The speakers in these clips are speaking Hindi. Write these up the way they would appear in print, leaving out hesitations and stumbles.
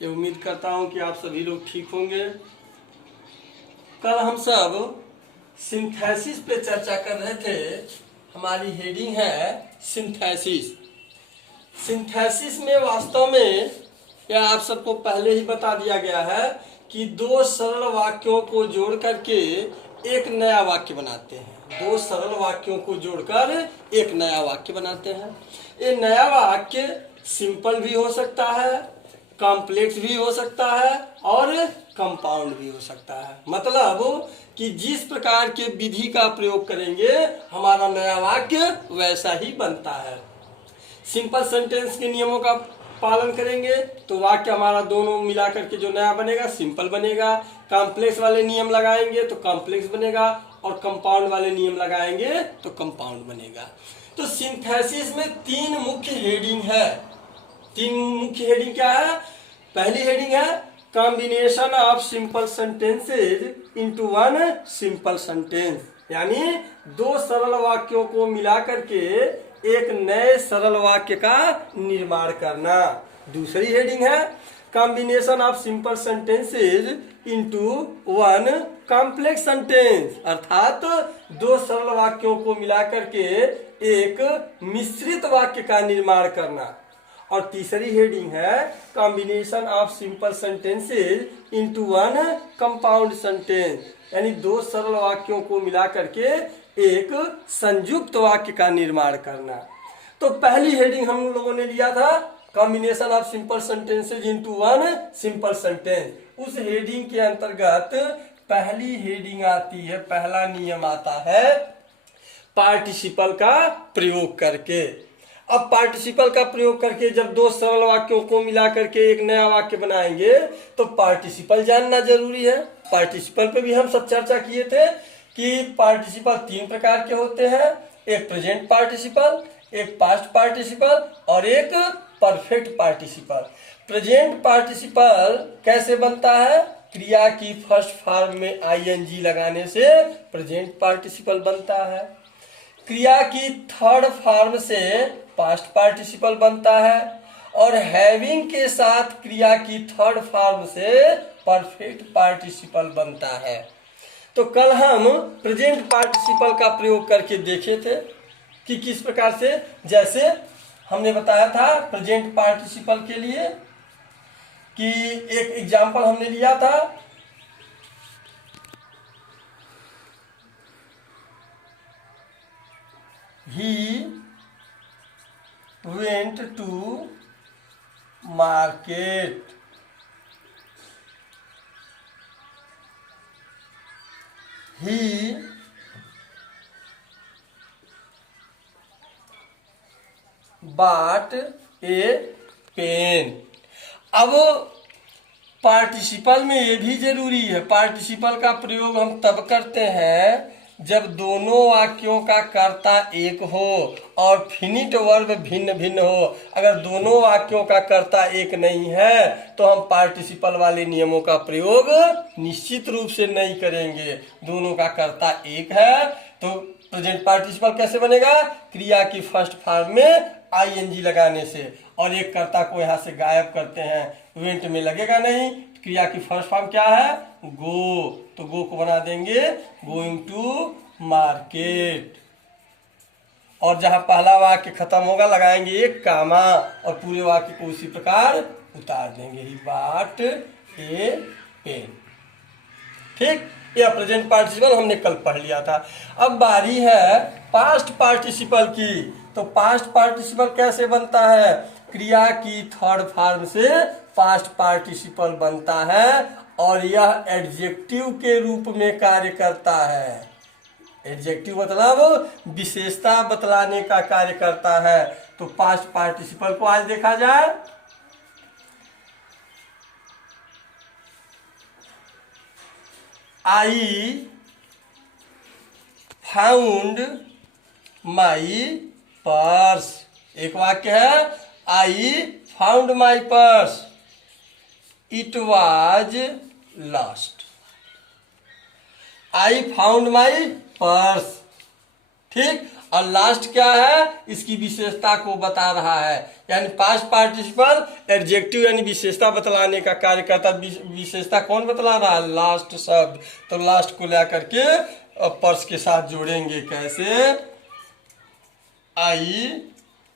ये उम्मीद करता हूँ कि आप सभी लोग ठीक होंगे। कल हम सब सिंथेसिस पे चर्चा कर रहे थे। हमारी हेडिंग है सिंथेसिस। सिंथेसिस में वास्तव में यह आप सबको पहले ही बता दिया गया है कि दो सरल वाक्यों को जोड़ करके एक नया वाक्य बनाते हैं। दो सरल वाक्यों को जोड़कर एक नया वाक्य बनाते हैं। ये नया वाक्य सिंपल भी हो सकता है, कॉम्प्लेक्स भी हो सकता है और कंपाउंड भी हो सकता है। मतलब कि जिस प्रकार के विधि का प्रयोग करेंगे हमारा नया वाक्य वैसा ही बनता है। सिंपल सेंटेंस के नियमों का पालन करेंगे तो वाक्य हमारा दोनों मिला करके जो नया बनेगा सिंपल बनेगा। कॉम्प्लेक्स वाले नियम लगाएंगे तो कॉम्प्लेक्स बनेगा और कंपाउंड वाले नियम लगाएंगे तो कंपाउंड बनेगा। तो सिंथेसिस में तीन मुख्य हेडिंग है। तीन मुख्य हेडिंग क्या है? पहली हेडिंग है combination of simple sentences into one simple sentence, यानी दो सरल वाक्यों को मिला करके एक नए सरल वाक्य का निर्माण करना। दूसरी हेडिंग है combination of simple sentences into one complex sentence, अर्थात दो सरल वाक्यों को मिला करके एक मिश्रित वाक्य का निर्माण करना। और तीसरी हेडिंग है combination of simple sentences into one compound sentence, यानी दो सरल वाक्यों को मिला करके एक संयुक्त वाक्य का निर्माण करना। तो पहली हेडिंग हम लोगों ने लिया था combination of simple sentences into one simple sentence. उस हेडिंग के अंतर्गत पहली हेडिंग आती है, पहला नियम आता है पार्टिसिपल का प्रयोग करके। अब पार्टिसिपल का प्रयोग करके जब दो सरल वाक्यों को मिला करके एक नया वाक्य बनाएंगे तो पार्टिसिपल जानना जरूरी है। पार्टिसिपल पे भी हम सब चर्चा किए थे कि पार्टिसिपल तीन प्रकार के होते हैं, एक प्रेजेंट पार्टिसिपल, एक पास्ट पार्टिसिपल और एक परफेक्ट पार्टिसिपल। प्रेजेंट पार्टिसिपल कैसे बनता है? क्रिया की फर्स्ट फॉर्म में आईएनजी लगाने से प्रेजेंट पार्टिसिपल बनता है। क्रिया की थर्ड फॉर्म से पास्ट पार्टिसिपल बनता है और हैविंग के साथ क्रिया की थर्ड फॉर्म से परफेक्ट पार्टिसिपल बनता है। तो कल हम प्रेजेंट पार्टिसिपल का प्रयोग करके देखे थे कि किस प्रकार से, जैसे हमने बताया था प्रेजेंट पार्टिसिपल के लिए कि एक एग्जाम्पल हमने लिया था He went to market. He bought a pen. अब पार्टिसिपल में ये भी जरूरी है, पार्टिसिपल का प्रयोग हम तब करते हैं जब दोनों वाक्यों का कर्ता एक हो और फिनिट वर्ब भिन्न भिन्न हो। अगर दोनों वाक्यों का कर्ता एक नहीं है तो हम पार्टिसिपल वाले नियमों का प्रयोग निश्चित रूप से नहीं करेंगे। दोनों का कर्ता एक है तो प्रेजेंट पार्टिसिपल कैसे बनेगा? क्रिया की फर्स्ट फॉर्म में आईएनजी लगाने से, और एक कर्ता को यहाँ से गायब करते हैं, वेंट में लगेगा नहीं। क्रिया की फर्स्ट फॉर्म क्या है? गो, तो गो को बना देंगे गोइंग टू मार्केट। और जहां पहला वाक्य खत्म होगा लगाएंगे एक कामा और पूरे वाक्य को उसी प्रकार उतार देंगे, ही बॉट ए पेन। ठीक, यह प्रेजेंट पार्टिसिपल हमने कल पढ़ लिया था। अब बारी है पास्ट पार्टिसिपल की। तो पास्ट पार्टिसिपल कैसे बनता है? क्रिया की थर्ड फॉर्म से पास्ट पार्टिसिपल बनता है और यह एडजेक्टिव के रूप में कार्य करता है। एडजेक्टिव मतलब विशेषता बतलाने का कार्य करता है। तो पास्ट पार्टिसिपल को आज देखा जाए। आई फाउंड माई पर्स, एक वाक्य है I found my purse, it was lost. I found my purse, ठीक। और लास्ट क्या है, इसकी विशेषता को बता रहा है। यानी पास्ट पार्टिसिपल एडजेक्टिव यानी विशेषता बतलाने का कार्य करता। विशेषता कौन बतला रहा है, लास्ट शब्द। तो लास्ट को ला करके पर्स के साथ जोड़ेंगे। कैसे, आई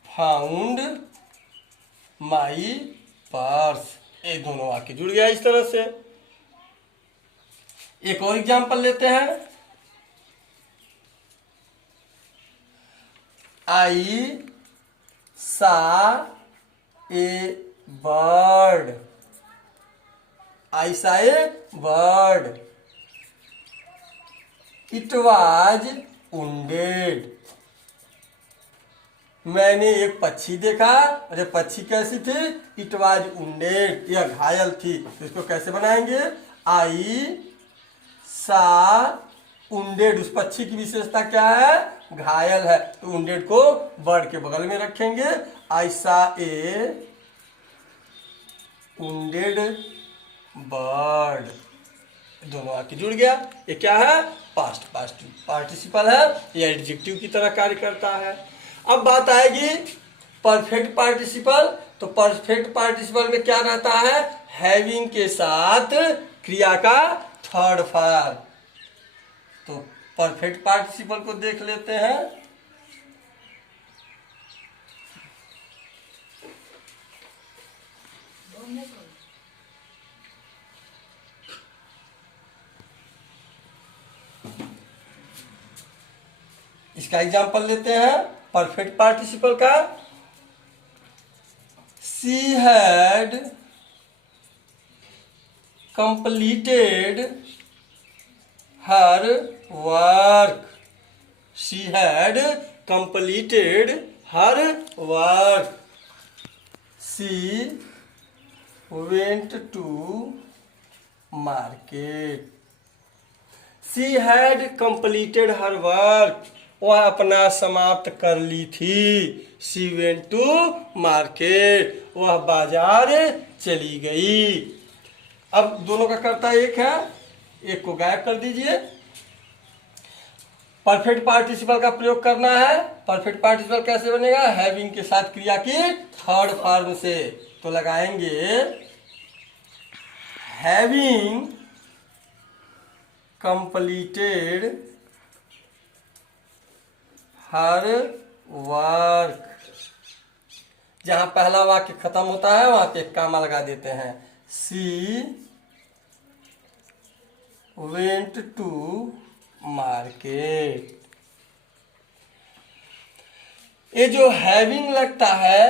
फाउंड माई पर्स, ये दोनों वाक्य जुड़ गया इस तरह से। एक और एग्जांपल लेते हैं। आई सा ए बर्ड, आई सा ए बर्ड, इट वाज wounded, मैंने एक पक्षी देखा। अरे पक्षी कैसी थी, इट वाज wounded, यह घायल थी। तो इसको कैसे बनाएंगे, आई सा wounded, उस पक्षी की विशेषता क्या है, घायल है। तो wounded को बर्ड के बगल में रखेंगे। आई सा ए wounded बर्ड, दोनों आके जुड़ गया। ये क्या है, पास्ट पार्टिसिपल है, ये एडजेक्टिव की तरह कार्य करता है। अब बात आएगी परफेक्ट पार्टिसिपल। तो परफेक्ट पार्टिसिपल में क्या रहता है, हैविंग के साथ क्रिया का थर्ड फॉर्म। तो परफेक्ट पार्टिसिपल को देख लेते हैं। इसका एग्जांपल लेते हैं परफेक्ट पार्टिसिपल का। She had completed her work, she had completed her work, she went to market, she had completed her work, वह अपना समाप्त कर ली थी। शी वेंट टू मार्केट, वह बाजार चली गई। अब दोनों का कर्ता एक है, एक को गायब कर दीजिए। परफेक्ट पार्टिसिपल का प्रयोग करना है। परफेक्ट पार्टिसिपल कैसे बनेगा, हैविंग के साथ क्रिया की थर्ड फॉर्म से। तो लगाएंगे हैविंग कंप्लीटेड हर वर्क, जहां पहला वाक्य खत्म होता है वहां पे एक कामा लगा देते हैं। She went to market. ये जो हैविंग लगता है,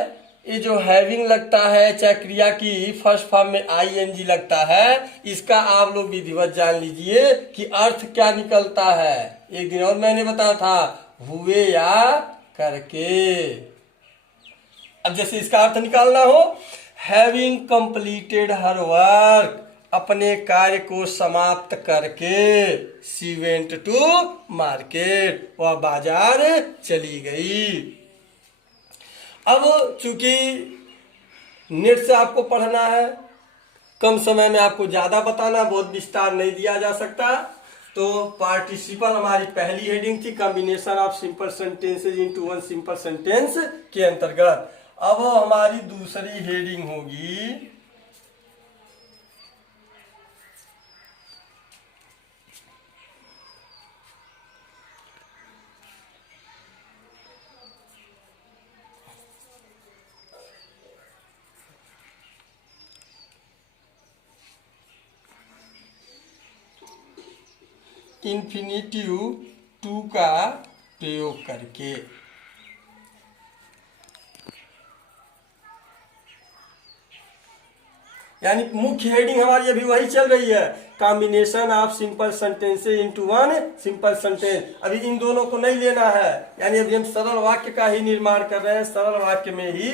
ये जो हैविंग लगता है, चाहे क्रिया की फर्स्ट फॉर्म में आईएनजी लगता है, इसका आप लोग विधिवत जान लीजिए कि अर्थ क्या निकलता है। एक दिन और मैंने बताया था, हुए या करके। अब जैसे इसका अर्थ निकालना हो, हैविंग कंप्लीटेड हर वर्क, अपने कार्य को समाप्त करके, शी वेंट टू मार्केट, वह बाजार चली गई। अब चूंकि नेट से आपको पढ़ना है, कम समय में आपको ज्यादा बताना, बहुत विस्तार नहीं दिया जा सकता। तो पार्टिसिपल हमारी पहली हेडिंग थी, combination of simple sentences into one simple sentence के अंतर्गत। अब हमारी दूसरी हेडिंग होगी इन्फिनिटिव टू का प्रयोग करके। यानी मुख्य हेडिंग हमारी अभी वही चल रही है, combination of simple sentences into one simple sentence. अभी इन दोनों को नहीं लेना है, यानी अभी हम सरल वाक्य का ही निर्माण कर रहे हैं। सरल वाक्य में ही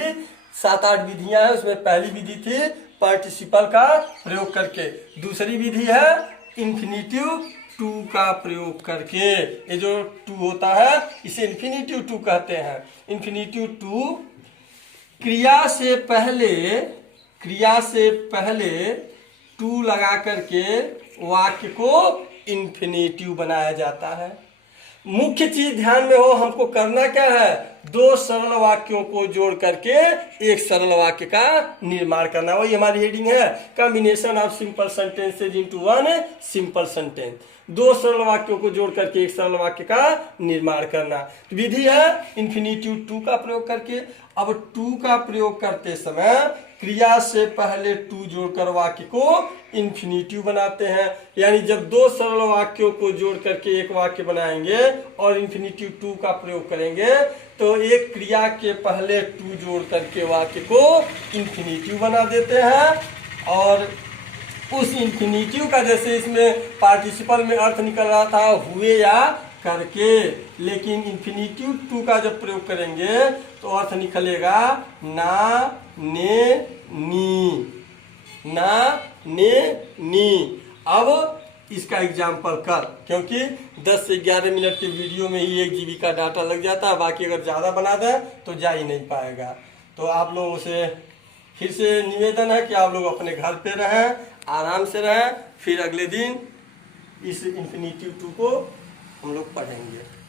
7-8 विधियां हैं। उसमें पहली विधि थी पार्टिसिपल का प्रयोग करके, दूसरी विधि है इन्फिनिटिव टू का प्रयोग करके। ये जो टू होता है इसे इन्फिनिटिव टू कहते हैं। इन्फिनिटिव टू क्रिया से पहले टू लगा करके वाक्य को इन्फिनिटिव बनाया जाता है। मुख्य चीज ध्यान में हो, हमको करना क्या है, दो सरल वाक्यों को जोड़ करके एक सरल वाक्य का निर्माण करना। वही हमारी हेडिंग है, combination of simple sentences into one simple sentence. दो सरल वाक्यों को जोड़ करके एक सरल वाक्य का निर्माण करना। विधि है इंफिनिटिव टू का प्रयोग करके। अब टू का प्रयोग करते समय क्रिया से पहले टू जोड़कर वाक्य को इंफिनिटिव बनाते हैं। यानी जब दो सरल वाक्यों को जोड़ करके एक वाक्य बनाएंगे और इंफिनिटिव टू का प्रयोग करेंगे तो एक क्रिया के पहले टू जोड़ करके वाक्य को इंफिनिटिव बना देते हैं। और उस इंफिनिटिव का जैसे इसमें पार्टिसिपल में अर्थ निकल रहा था हुए या करके, लेकिन इंफिनिटिव टू का जब प्रयोग करेंगे तो अर्थ निकलेगा ना ने नी, ना ने नी। अब इसका एग्जाम्पल कर, क्योंकि 10 से 11 मिनट के वीडियो में ही 1 GB का डाटा लग जाता है, बाकी अगर ज़्यादा बना दें तो जा ही नहीं पाएगा। तो आप लोगों से फिर से निवेदन है कि आप लोग अपने घर पे रहें, आराम से रहें, फिर अगले दिन इस इंफिनिटिव टू को हम लोग पढ़ेंगे।